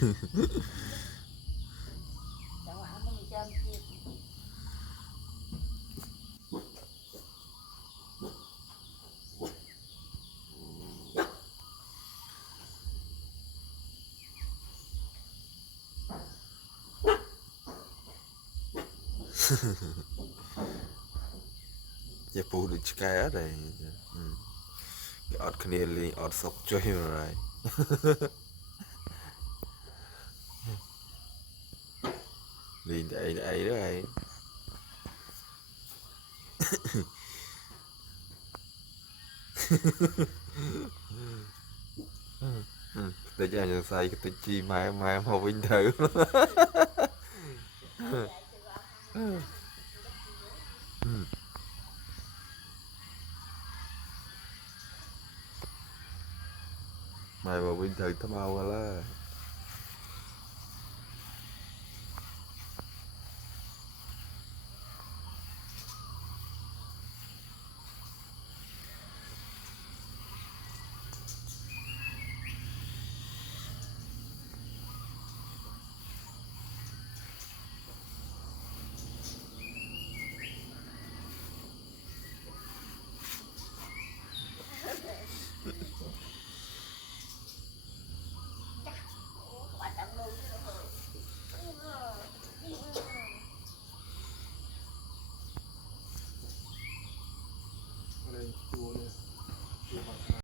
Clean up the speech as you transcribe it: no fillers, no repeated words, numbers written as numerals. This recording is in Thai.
จังหวะมันมีเจ้าจีบอย่าปูดูชกายอะไรอดคะแนนเลยอดศกช่วยอะไรลีนไอ้ด้วย แต่ยังจะใส่cái tịch chi mai mà vinh thử mai mà vinh thử thăm ao là